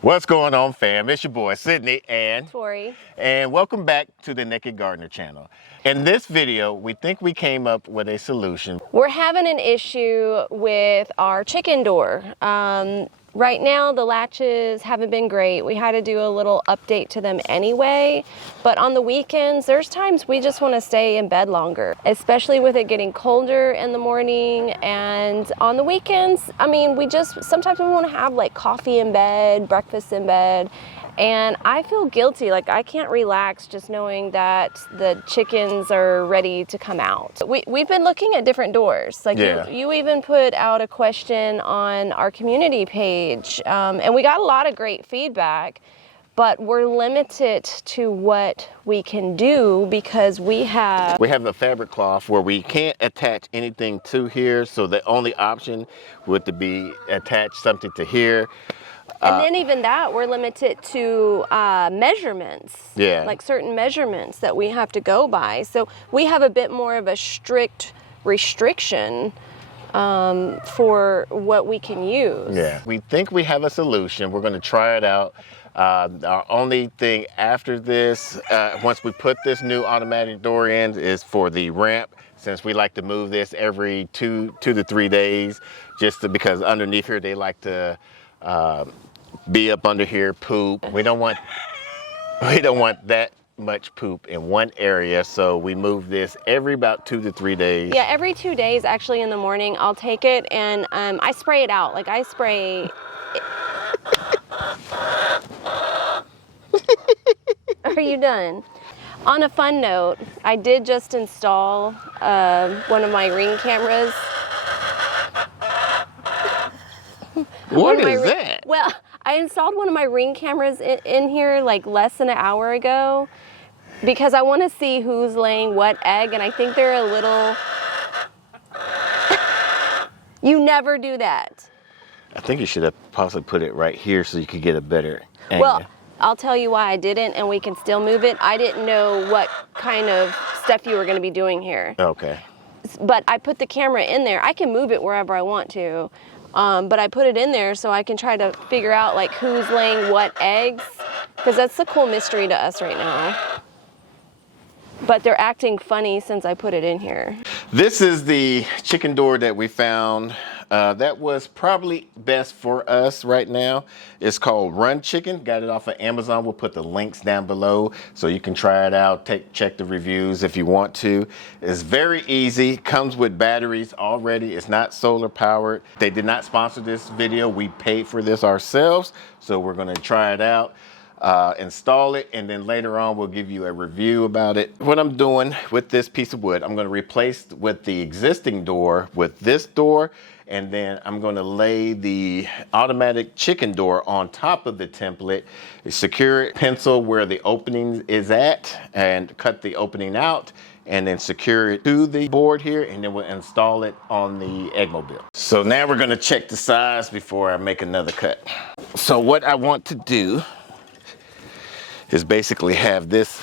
What's going on, fam? It's your boy Sydney and Tori. And welcome back to the Naked Gardener channel. In this video, we think we came up with a solution. We're having an issue with our chicken door. Right now the latches haven't been great. We had to do a little update to them anyway, but on the weekends there's times we just want to stay in bed longer, especially with it getting colder in the morning. And on the weekends, I mean, sometimes we want to have like coffee in bed, breakfast in bed. And I feel guilty, like I can't relax just knowing that the chickens are ready to come out. We've been looking at different doors. Like you even put out a question on our community page, and we got a lot of great feedback, but we're limited to what we can do because we have a fabric cloth where we can't attach anything to here, so the only option would to be attach something to here. And then even that, we're limited to measurements, like certain measurements that we have to go by. So we have a bit more of a strict restriction for what we can use. Yeah, we think we have a solution. We're going to try it out. Our only thing after this, once we put this new automatic door in, is for the ramp, since we like to move this every two to 3 days, because underneath here they like to be up under here, poop. We don't want that much poop in one area, so we move this every about 2 to 3 days. Yeah, every 2 days, actually. In the morning I'll take it and I spray it out. Like I spray Are you done? On a fun note, I did just install one of my Ring cameras. What is that? Well, I installed one of my Ring cameras in here like less than an hour ago because I want to see who's laying what egg, and I think they're a little... You never do that. I think you should have possibly put it right here so you could get a better angle. Well, I'll tell you why I didn't, and we can still move it. I didn't know what kind of stuff you were going to be doing here. Okay. But I put the camera in there. I can move it wherever I want to. But I put it in there so I can try to figure out like who's laying what eggs, because that's the cool mystery to us right now. But they're acting funny since I put it in here. This is the chicken door that we found. That was probably best for us right now. It's called Run Chicken. Got it off of Amazon. We'll put the links down below so you can try it out. Check the reviews if you want to. It's very easy. Comes with batteries already. It's not solar powered. They did not sponsor this video. We paid for this ourselves. So we're going to try it out. Install it, and then later on we'll give you a review about it. What I'm doing with this piece of wood, I'm going to replace with the existing door with this door, and then I'm going to lay the automatic chicken door on top of the template, secure it, pencil where the opening is at, and cut the opening out, and then secure it to the board here, and then we'll install it on the Eggmobile. So now we're going to check the size before I make another cut. So what I want to do is basically have this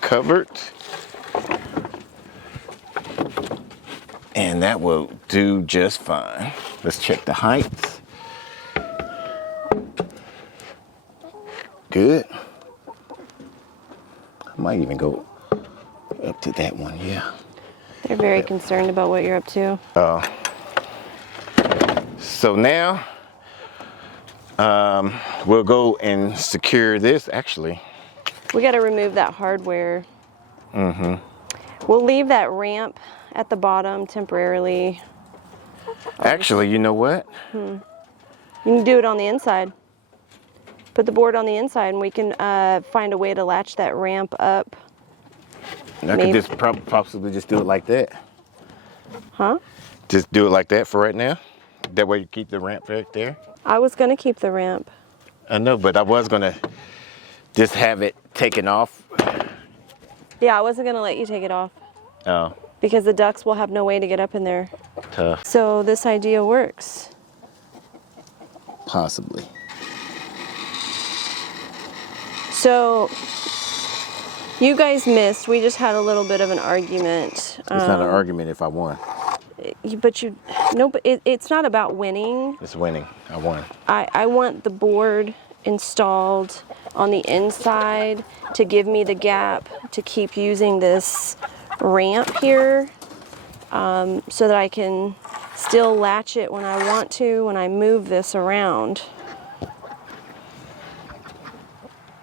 covered, and that will do just fine. Let's check the heights. Good. I might even go up to that one, yeah. They're very concerned about what you're up to. So now we'll go and secure this. Actually, we got to remove that hardware. We'll leave that ramp at the bottom temporarily. Actually, you know what? You can do it on the inside. Put the board on the inside, and we can find a way to latch that ramp up. I could just possibly just do it like that. Huh? Just do it like that for right now. That way you keep the ramp right there. I was going to keep the ramp. I know, but I was going to just have it taken off. Yeah, I wasn't going to let you take it off. Oh. Because the ducks will have no way to get up in there. Tough. So this idea works. Possibly. So You guys missed. We just had a little bit of an argument. It's not an argument if I won. But it's not about winning. It's winning. I won. I want the board installed on the inside to give me the gap to keep using this ramp here, so that I can still latch it when I want to when I move this around.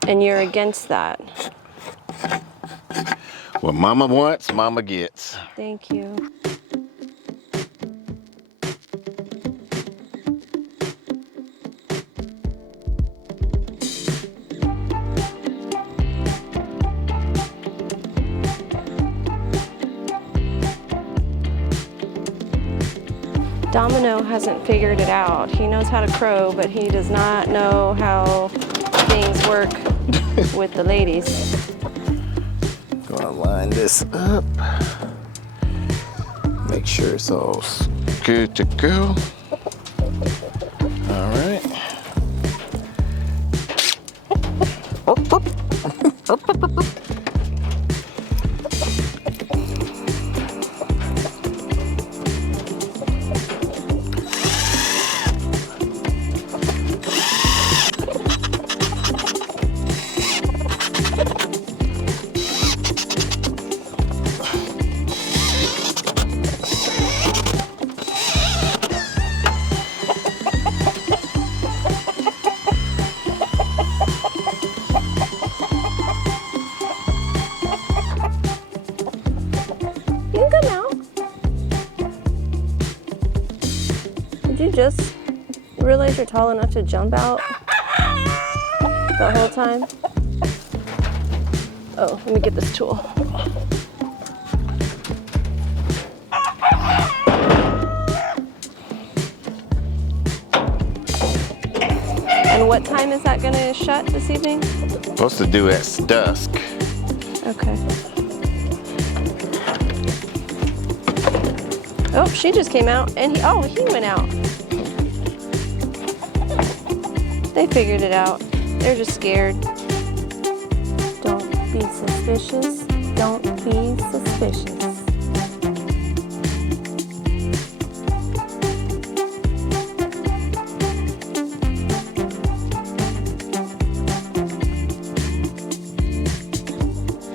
And you're against that. What mama wants, mama gets. Thank you. Domino hasn't figured it out. He knows how to crow, but he does not know how things work with the ladies. Gonna line this up. Make sure it's all good to go. All right. You can come out. Did you just realize you're tall enough to jump out the whole time? Oh, let me get this tool. And what time is that gonna shut this evening? Supposed to do at dusk. Okay. Oh, she just came out and he went out. They figured it out. They're just scared. Don't be suspicious. Don't be suspicious.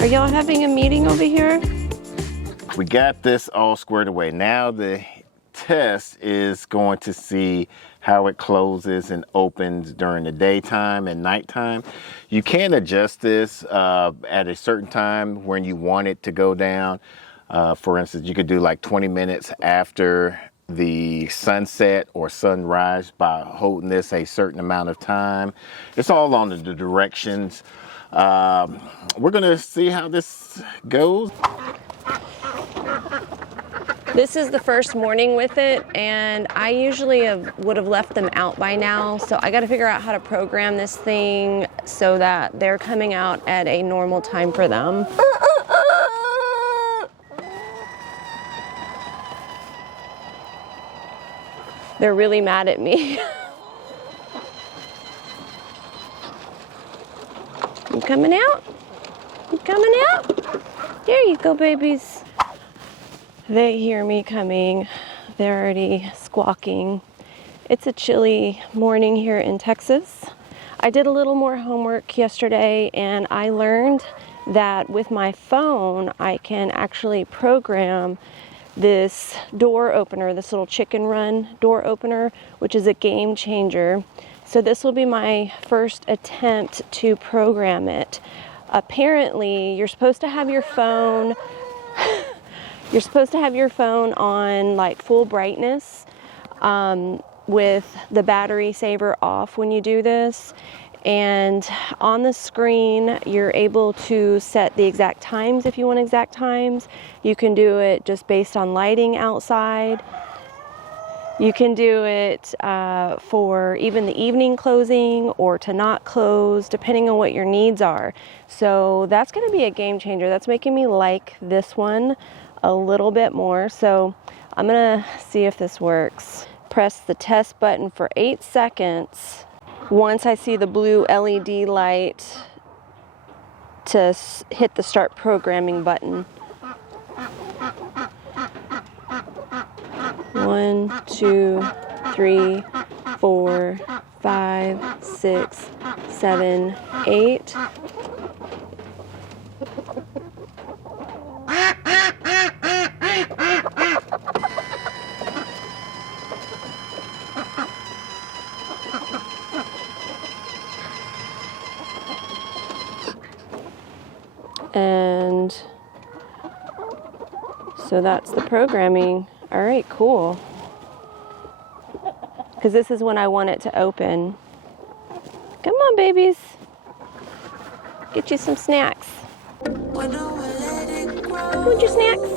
Are y'all having a meeting over here? We got this all squared away. Now the test is going to see how it closes and opens during the daytime and nighttime. You can adjust this at a certain time when you want it to go down. For instance, you could do like 20 minutes after the sunset or sunrise by holding this a certain amount of time. It's all on the directions. We're gonna see how this goes. This is the first morning with it, and I usually would have left them out by now, so I got to figure out how to program this thing so that they're coming out at a normal time for them. They're really mad at me. You coming out? You coming out? There you go, babies. They hear me coming. They're already squawking. It's a chilly morning here in Texas. I did a little more homework yesterday and I learned that with my phone, I can actually program this door opener, this little chicken run door opener, which is a game changer. So this will be my first attempt to program it. Apparently, you're supposed to have your phone on like full brightness with the battery saver off when you do this. And on the screen, you're able to set the exact times if you want exact times. You can do it just based on lighting outside. You can do it for even the evening closing or to not close, depending on what your needs are. So that's going to be a game changer. That's making me like this one a little bit more. So I'm going to see if this works. Press the test button for 8 seconds. Once I see the blue LED light to hit the start programming button. 1, 2, 3, 4, 5, 6, 7, 8. And so that's the programming. All right, cool. Because this is when I want it to open. Come on, babies. Get you some snacks. Want your snacks?